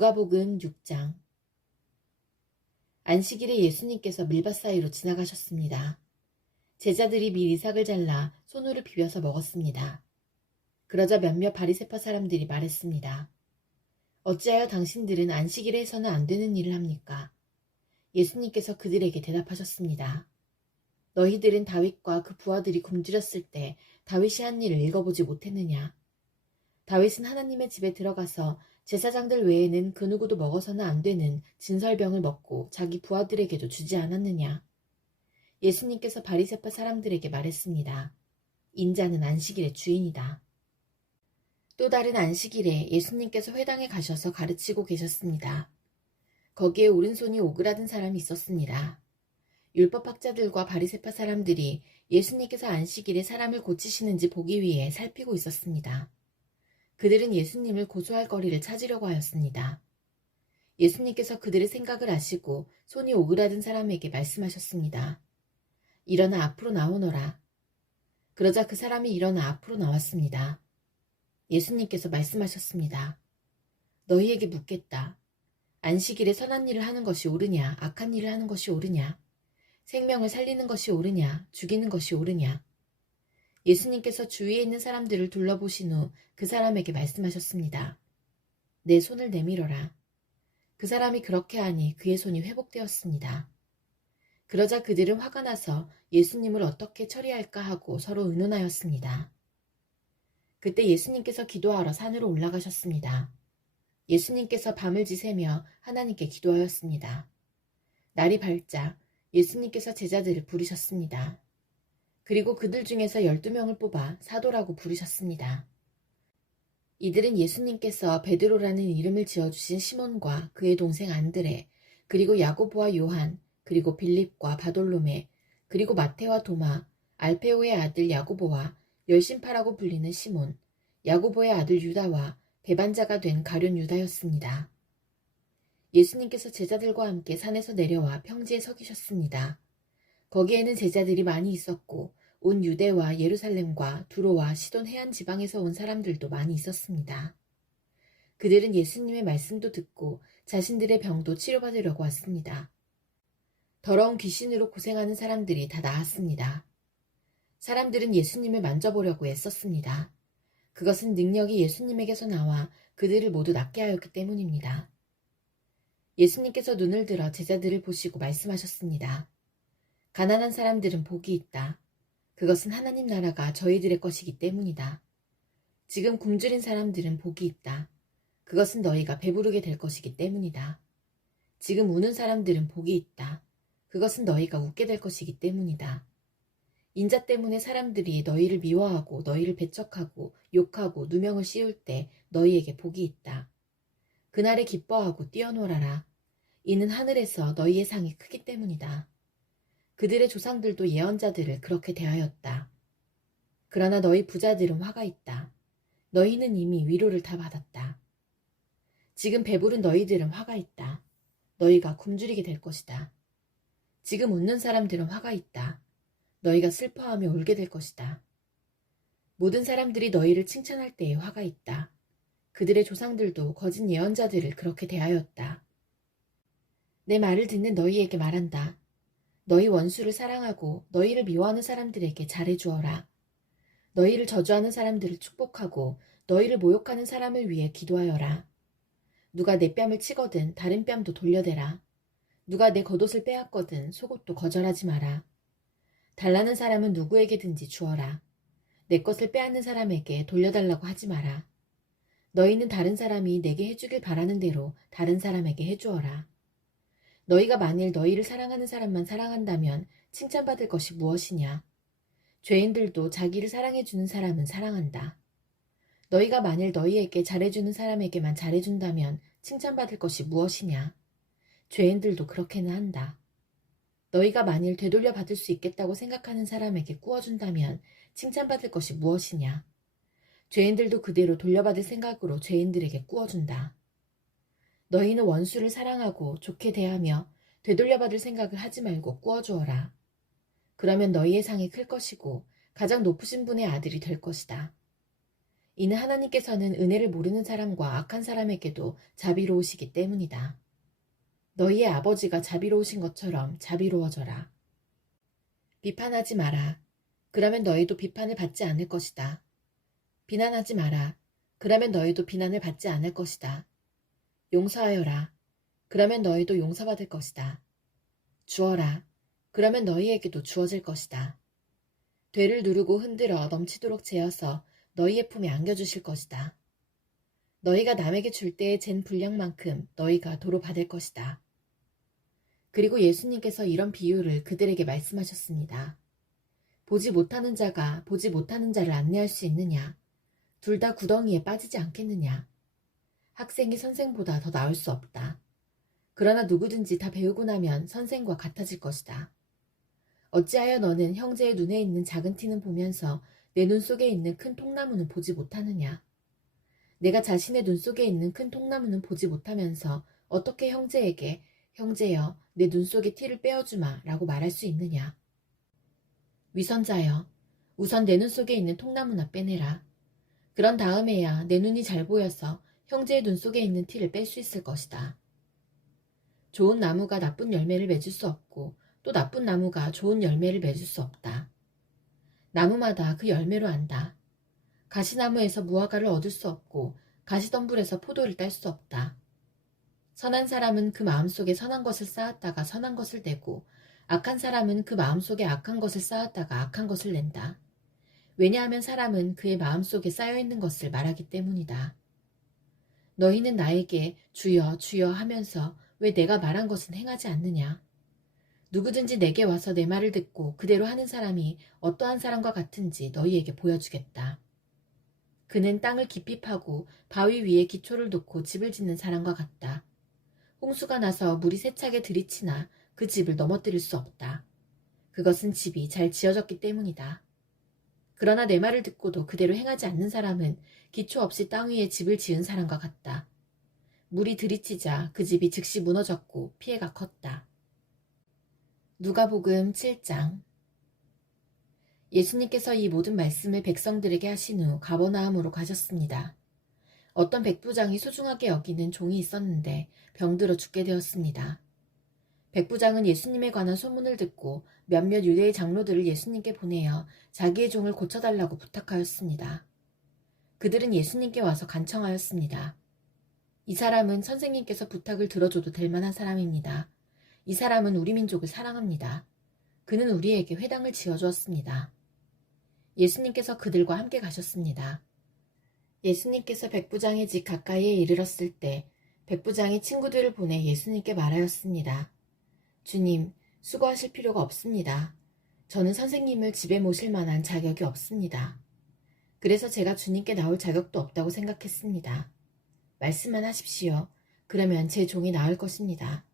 누가복음 6장. 안식일에 예수님께서 밀밭 사이로 지나가셨습니다. 제자들이 밀 이삭을 잘라 손으로 비벼서 먹었습니다. 그러자 몇몇 바리새파 사람들이 말했습니다. 어찌하여 당신들은 안식일에 해서는 안 되는 일을 합니까? 예수님께서 그들에게 대답하셨습니다. 너희들은 다윗과 그 부하들이 굶주렸을 때 다윗이 한 일을 읽어보지 못했느냐? 다윗은 하나님의 집에 들어가서 제사장들 외에는 그 누구도 먹어서는 안 되는 진설병을 먹고 자기 부하들에게도 주지 않았느냐? 예수님께서 바리새파 사람들에게 말했습니다. 인자는 안식일의 주인이다. 또 다른 안식일에 예수님께서 회당에 가셔서 가르치고 계셨습니다. 거기에 오른손이 오그라든 사람이 있었습니다. 율법학자들과 바리새파 사람들이 예수님께서 안식일에 사람을 고치시는지 보기 위해 살피고 있었습니다. 그들은 예수님을 고소할 거리를 찾으려고 하였습니다. 예수님께서 그들의 생각을 아시고 손이 오그라든 사람에게 말씀하셨습니다. 일어나 앞으로 나오너라. 그러자 그 사람이 일어나 앞으로 나왔습니다. 예수님께서 말씀하셨습니다. 너희에게 묻겠다. 안식일에 선한 일을 하는 것이 옳으냐, 악한 일을 하는 것이 옳으냐? 생명을 살리는 것이 옳으냐, 죽이는 것이 옳으냐? 예수님께서 주위에 있는 사람들을 둘러보신 후 그 사람에게 말씀하셨습니다. 내 손을 내밀어라. 그 사람이 그렇게 하니 그의 손이 회복되었습니다. 그러자 그들은 화가 나서 예수님을 어떻게 처리할까 하고 서로 의논하였습니다. 그때 예수님께서 기도하러 산으로 올라가셨습니다. 예수님께서 밤을 지새며 하나님께 기도하였습니다. 날이 밝자 예수님께서 제자들을 부르셨습니다. 그리고 그들 중에서 12명을 뽑아 사도라고 부르셨습니다. 이들은 예수님께서 베드로라는 이름을 지어주신 시몬과 그의 동생 안드레, 그리고 야고보와 요한, 그리고 빌립과 바돌로메, 그리고 마테와 도마, 알페오의 아들 야고보와 열심파라고 불리는 시몬, 야고보의 아들 유다와 배반자가 된 가룟 유다였습니다. 예수님께서 제자들과 함께 산에서 내려와 평지에 서 계셨습니다. 거기에는 제자들이 많이 있었고 온 유대와 예루살렘과 두로와 시돈 해안 지방에서 온 사람들도 많이 있었습니다. 그들은 예수님의 말씀도 듣고 자신들의 병도 치료받으려고 왔습니다. 더러운 귀신으로 고생하는 사람들이 다 나았습니다. 사람들은 예수님을 만져보려고 애썼습니다. 그것은 능력이 예수님에게서 나와 그들을 모두 낫게 하였기 때문입니다. 예수님께서 눈을 들어 제자들을 보시고 말씀하셨습니다. 가난한 사람들은 복이 있다. 그것은 하나님 나라가 저희들의 것이기 때문이다. 지금 굶주린 사람들은 복이 있다. 그것은 너희가 배부르게 될 것이기 때문이다. 지금 우는 사람들은 복이 있다. 그것은 너희가 웃게 될 것이기 때문이다. 인자 때문에 사람들이 너희를 미워하고 너희를 배척하고 욕하고 누명을 씌울 때 너희에게 복이 있다. 그날에 기뻐하고 뛰어놀아라. 이는 하늘에서 너희의 상이 크기 때문이다. 그들의 조상들도 예언자들을 그렇게 대하였다. 그러나 너희 부자들은 화가 있다. 너희는 이미 위로를 다 받았다. 지금 배부른 너희들은 화가 있다. 너희가 굶주리게 될 것이다. 지금 웃는 사람들은 화가 있다. 너희가 슬퍼하며 울게 될 것이다. 모든 사람들이 너희를 칭찬할 때에 화가 있다. 그들의 조상들도 거짓 예언자들을 그렇게 대하였다. 내 말을 듣는 너희에게 말한다. 너희 원수를 사랑하고 너희를 미워하는 사람들에게 잘해주어라. 너희를 저주하는 사람들을 축복하고 너희를 모욕하는 사람을 위해 기도하여라. 누가 내 뺨을 치거든 다른 뺨도 돌려대라. 누가 내 겉옷을 빼앗거든 속옷도 거절하지 마라. 달라는 사람은 누구에게든지 주어라. 내 것을 빼앗는 사람에게 돌려달라고 하지 마라. 너희는 다른 사람이 내게 해주길 바라는 대로 다른 사람에게 해주어라. 너희가 만일 너희를 사랑하는 사람만 사랑한다면 칭찬받을 것이 무엇이냐? 죄인들도 자기를 사랑해주는 사람은 사랑한다. 너희가 만일 너희에게 잘해주는 사람에게만 잘해준다면 칭찬받을 것이 무엇이냐? 죄인들도 그렇게는 한다. 너희가 만일 되돌려 받을 수 있겠다고 생각하는 사람에게 꾸어준다면 칭찬받을 것이 무엇이냐? 죄인들도 그대로 돌려받을 생각으로 죄인들에게 꾸어준다. 너희는 원수를 사랑하고 좋게 대하며 되돌려받을 생각을 하지 말고 꾸어주어라. 그러면 너희의 상이 클 것이고 가장 높으신 분의 아들이 될 것이다. 이는 하나님께서는 은혜를 모르는 사람과 악한 사람에게도 자비로우시기 때문이다. 너희의 아버지가 자비로우신 것처럼 자비로워져라. 비판하지 마라. 그러면 너희도 비판을 받지 않을 것이다. 비난하지 마라. 그러면 너희도 비난을 받지 않을 것이다. 용서하여라. 그러면 너희도 용서받을 것이다. 주어라. 그러면 너희에게도 주어질 것이다. 되를 누르고 흔들어 넘치도록 재어서 너희의 품에 안겨주실 것이다. 너희가 남에게 줄 때에 잰 분량만큼 너희가 도로 받을 것이다. 그리고 예수님께서 이런 비유를 그들에게 말씀하셨습니다. 보지 못하는 자가 보지 못하는 자를 안내할 수 있느냐? 둘 다 구덩이에 빠지지 않겠느냐? 학생이 선생보다 더 나을 수 없다. 그러나 누구든지 다 배우고 나면 선생과 같아질 것이다. 어찌하여 너는 형제의 눈에 있는 작은 티는 보면서 내 눈 속에 있는 큰 통나무는 보지 못하느냐? 내가 자신의 눈 속에 있는 큰 통나무는 보지 못하면서 어떻게 형제에게 형제여 내 눈 속의 티를 빼어주마 라고 말할 수 있느냐? 위선자여 우선 내 눈 속에 있는 통나무나 빼내라. 그런 다음에야 내 눈이 잘 보여서 형제의 눈 속에 있는 티를 뺄 수 있을 것이다. 좋은 나무가 나쁜 열매를 맺을 수 없고 또 나쁜 나무가 좋은 열매를 맺을 수 없다. 나무마다 그 열매로 안다. 가시나무에서 무화과를 얻을 수 없고 가시덤불에서 포도를 딸 수 없다. 선한 사람은 그 마음속에 선한 것을 쌓았다가 선한 것을 내고 악한 사람은 그 마음속에 악한 것을 쌓았다가 악한 것을 낸다. 왜냐하면 사람은 그의 마음속에 쌓여있는 것을 말하기 때문이다. 너희는 나에게 주여 주여 하면서 왜 내가 말한 것은 행하지 않느냐? 누구든지 내게 와서 내 말을 듣고 그대로 하는 사람이 어떠한 사람과 같은지 너희에게 보여주겠다. 그는 땅을 깊이 파고 바위 위에 기초를 놓고 집을 짓는 사람과 같다. 홍수가 나서 물이 세차게 들이치나 그 집을 넘어뜨릴 수 없다. 그것은 집이 잘 지어졌기 때문이다. 그러나 내 말을 듣고도 그대로 행하지 않는 사람은 기초 없이 땅 위에 집을 지은 사람과 같다. 물이 들이치자 그 집이 즉시 무너졌고 피해가 컸다. 누가복음 7장. 예수님께서 이 모든 말씀을 백성들에게 하신 후 가버나움으로 가셨습니다. 어떤 백부장이 소중하게 여기는 종이 있었는데 병들어 죽게 되었습니다. 백부장은 예수님에 관한 소문을 듣고 몇몇 유대의 장로들을 예수님께 보내어 자기의 종을 고쳐달라고 부탁하였습니다. 그들은 예수님께 와서 간청하였습니다. 이 사람은 선생님께서 부탁을 들어줘도 될 만한 사람입니다. 이 사람은 우리 민족을 사랑합니다. 그는 우리에게 회당을 지어주었습니다. 예수님께서 그들과 함께 가셨습니다. 예수님께서 백부장의 집 가까이에 이르렀을 때 백부장이 친구들을 보내 예수님께 말하였습니다. 주님, 수고하실 필요가 없습니다. 저는 선생님을 집에 모실 만한 자격이 없습니다. 그래서 제가 주님께 나올 자격도 없다고 생각했습니다. 말씀만 하십시오. 그러면 제 종이 나을 것입니다.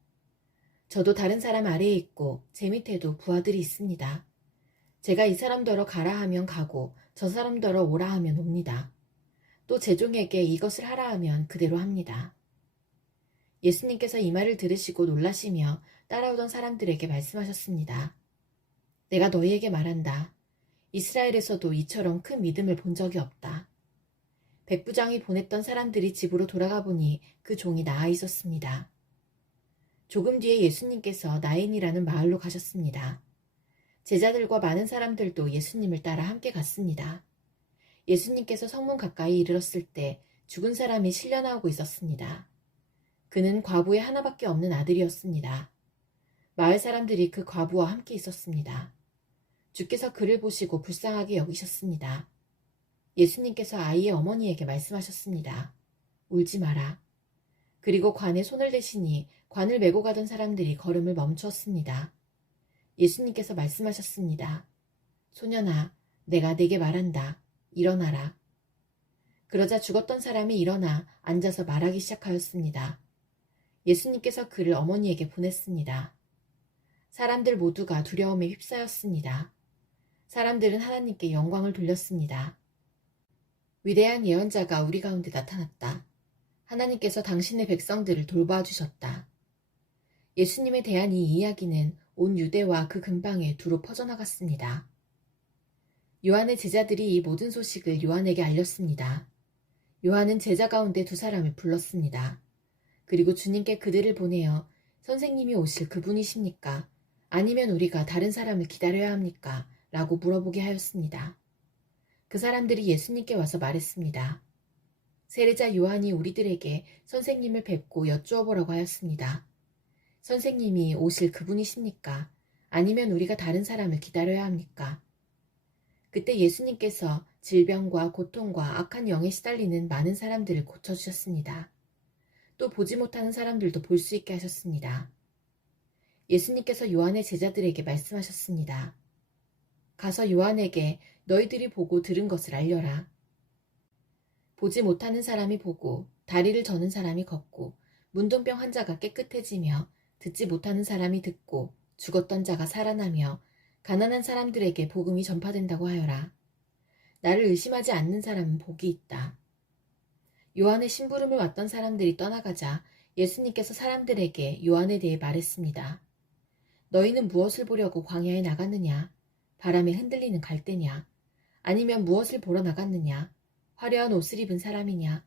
저도 다른 사람 아래에 있고 제 밑에도 부하들이 있습니다. 제가 이 사람더러 가라 하면 가고 저 사람더러 오라 하면 옵니다. 또 제 종에게 이것을 하라 하면 그대로 합니다. 예수님께서 이 말을 들으시고 놀라시며 따라오던 사람들에게 말씀하셨습니다. 내가 너희에게 말한다. 이스라엘에서도 이처럼 큰 믿음을 본 적이 없다. 백부장이 보냈던 사람들이 집으로 돌아가 보니 그 종이 나아 있었습니다. 조금 뒤에 예수님께서 나인이라는 마을로 가셨습니다. 제자들과 많은 사람들도 예수님을 따라 함께 갔습니다. 예수님께서 성문 가까이 이르렀을 때 죽은 사람이 실려나오고 있었습니다. 그는 과부의 하나밖에 없는 아들이었습니다. 마을 사람들이 그 과부와 함께 있었습니다. 주께서 그를 보시고 불쌍하게 여기셨습니다. 예수님께서 아이의 어머니에게 말씀하셨습니다. 울지 마라. 그리고 관에 손을 대시니 관을 메고 가던 사람들이 걸음을 멈추었습니다. 예수님께서 말씀하셨습니다. 소년아, 내가 네게 말한다. 일어나라. 그러자 죽었던 사람이 일어나 앉아서 말하기 시작하였습니다. 예수님께서 그를 어머니에게 보냈습니다. 사람들 모두가 두려움에 휩싸였습니다. 사람들은 하나님께 영광을 돌렸습니다. 위대한 예언자가 우리 가운데 나타났다. 하나님께서 당신의 백성들을 돌봐 주셨다. 예수님에 대한 이 이야기는 온 유대와 그 근방에 두루 퍼져나갔습니다. 요한의 제자들이 이 모든 소식을 요한에게 알렸습니다. 요한은 제자 가운데 두 사람을 불렀습니다. 그리고 주님께 그들을 보내어 선생님이 오실 그분이십니까? 아니면 우리가 다른 사람을 기다려야 합니까? 라고 물어보게 하였습니다. 그 사람들이 예수님께 와서 말했습니다. 세례자 요한이 우리들에게 선생님을 뵙고 여쭈어 보라고 하였습니다. 선생님이 오실 그분이십니까? 아니면 우리가 다른 사람을 기다려야 합니까? 그때 예수님께서 질병과 고통과 악한 영에 시달리는 많은 사람들을 고쳐주셨습니다. 또 보지 못하는 사람들도 볼 수 있게 하셨습니다. 예수님께서 요한의 제자들에게 말씀하셨습니다. 가서 요한에게 너희들이 보고 들은 것을 알려라. 보지 못하는 사람이 보고 다리를 저는 사람이 걷고 문둥병 환자가 깨끗해지며 듣지 못하는 사람이 듣고 죽었던 자가 살아나며 가난한 사람들에게 복음이 전파된다고 하여라. 나를 의심하지 않는 사람은 복이 있다. 요한의 심부름을 왔던 사람들이 떠나가자 예수님께서 사람들에게 요한에 대해 말했습니다. 너희는 무엇을 보려고 광야에 나갔느냐? 바람에 흔들리는 갈대냐? 아니면 무엇을 보러 나갔느냐? 화려한 옷을 입은 사람이냐?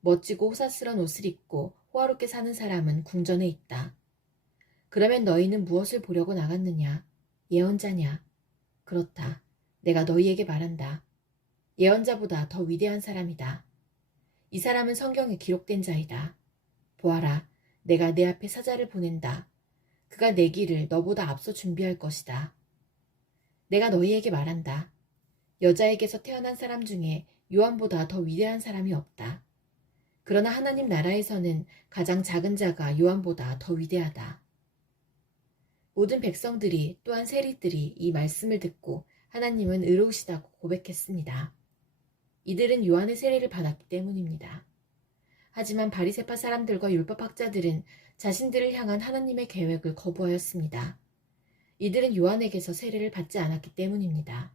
멋지고 호사스러운 옷을 입고 호화롭게 사는 사람은 궁전에 있다. 그러면 너희는 무엇을 보려고 나갔느냐? 예언자냐? 그렇다. 내가 너희에게 말한다. 예언자보다 더 위대한 사람이다. 이 사람은 성경에 기록된 자이다. 보아라, 내가 내 앞에 사자를 보낸다. 그가 내 길을 너보다 앞서 준비할 것이다. 내가 너희에게 말한다. 여자에게서 태어난 사람 중에 요한보다 더 위대한 사람이 없다. 그러나 하나님 나라에서는 가장 작은 자가 요한보다 더 위대하다. 모든 백성들이 또한 세리들이 이 말씀을 듣고 하나님은 의로우시다고 고백했습니다. 이들은 요한의 세례를 받았기 때문입니다. 하지만 바리새파 사람들과 율법학자들은 자신들을 향한 하나님의 계획을 거부하였습니다. 이들은 요한에게서 세례를 받지 않았기 때문입니다.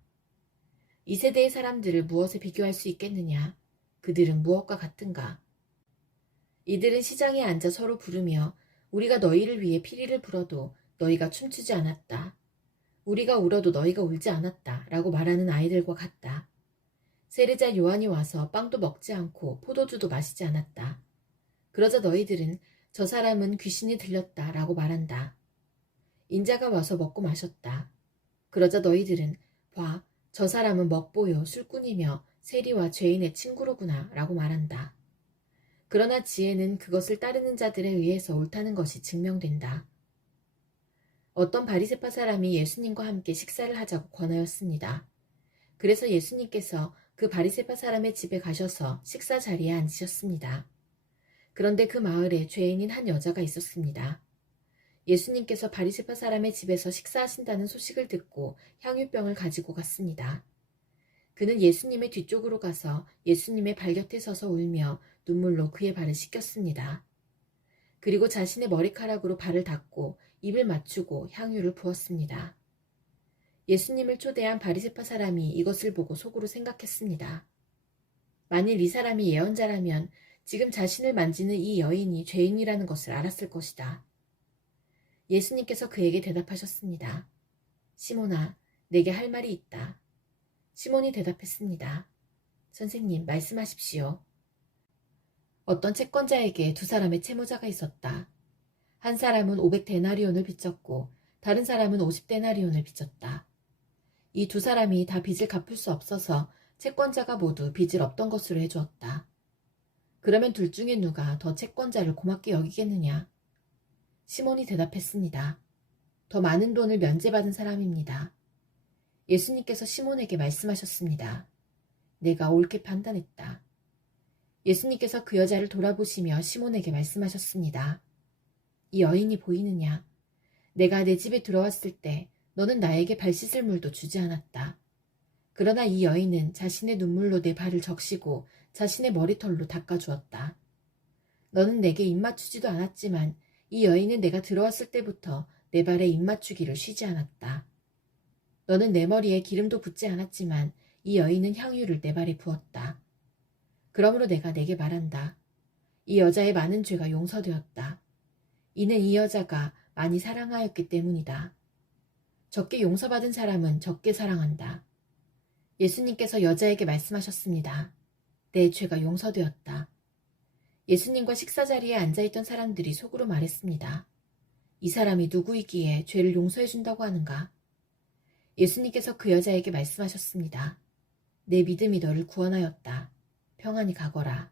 이 세대의 사람들을 무엇에 비교할 수 있겠느냐? 그들은 무엇과 같은가? 이들은 시장에 앉아 서로 부르며 우리가 너희를 위해 피리를 불어도 너희가 춤추지 않았다. 우리가 울어도 너희가 울지 않았다. 라고 말하는 아이들과 같다. 세례자 요한이 와서 빵도 먹지 않고 포도주도 마시지 않았다. 그러자 너희들은 저 사람은 귀신이 들렸다. 라고 말한다. 인자가 와서 먹고 마셨다. 그러자 너희들은 봐, 저 사람은 먹보요 술꾼이며 세리와 죄인의 친구로구나. 라고 말한다. 그러나 지혜는 그것을 따르는 자들에 의해서 옳다는 것이 증명된다. 어떤 바리새파 사람이 예수님과 함께 식사를 하자고 권하였습니다. 그래서 예수님께서 그 바리새파 사람의 집에 가셔서 식사 자리에 앉으셨습니다. 그런데 그 마을에 죄인인 한 여자가 있었습니다. 예수님께서 바리새파 사람의 집에서 식사하신다는 소식을 듣고 향유병을 가지고 갔습니다. 그는 예수님의 뒤쪽으로 가서 예수님의 발 곁에 서서 울며 눈물로 그의 발을 씻겼습니다. 그리고 자신의 머리카락으로 발을 닦고 입을 맞추고 향유를 부었습니다. 예수님을 초대한 바리새파 사람이 이것을 보고 속으로 생각했습니다. 만일 이 사람이 예언자라면 지금 자신을 만지는 이 여인이 죄인이라는 것을 알았을 것이다. 예수님께서 그에게 대답하셨습니다. 시몬아, 내게 할 말이 있다. 시몬이 대답했습니다. 선생님, 말씀하십시오. 어떤 채권자에게 두 사람의 채무자가 있었다. 한 사람은 500데나리온을 빚졌고 다른 사람은 50데나리온을 빚졌다. 이 두 사람이 다 빚을 갚을 수 없어서 채권자가 모두 빚을 없던 것으로 해주었다. 그러면 둘 중에 누가 더 채권자를 고맙게 여기겠느냐? 시몬이 대답했습니다. 더 많은 돈을 면제받은 사람입니다. 예수님께서 시몬에게 말씀하셨습니다. 내가 옳게 판단했다. 예수님께서 그 여자를 돌아보시며 시몬에게 말씀하셨습니다. 이 여인이 보이느냐? 내가 내 집에 들어왔을 때 너는 나에게 발 씻을 물도 주지 않았다. 그러나 이 여인은 자신의 눈물로 내 발을 적시고 자신의 머리털로 닦아주었다. 너는 내게 입맞추지도 않았지만 이 여인은 내가 들어왔을 때부터 내 발에 입맞추기를 쉬지 않았다. 너는 내 머리에 기름도 붓지 않았지만 이 여인은 향유를 내 발에 부었다. 그러므로 내가 내게 말한다. 이 여자의 많은 죄가 용서되었다. 이는 이 여자가 많이 사랑하였기 때문이다. 적게 용서받은 사람은 적게 사랑한다. 예수님께서 여자에게 말씀하셨습니다. 내 죄가 용서되었다. 예수님과 식사 자리에 앉아있던 사람들이 속으로 말했습니다. 이 사람이 누구이기에 죄를 용서해 준다고 하는가? 예수님께서 그 여자에게 말씀하셨습니다. 내 믿음이 너를 구원하였다. 평안히 가거라.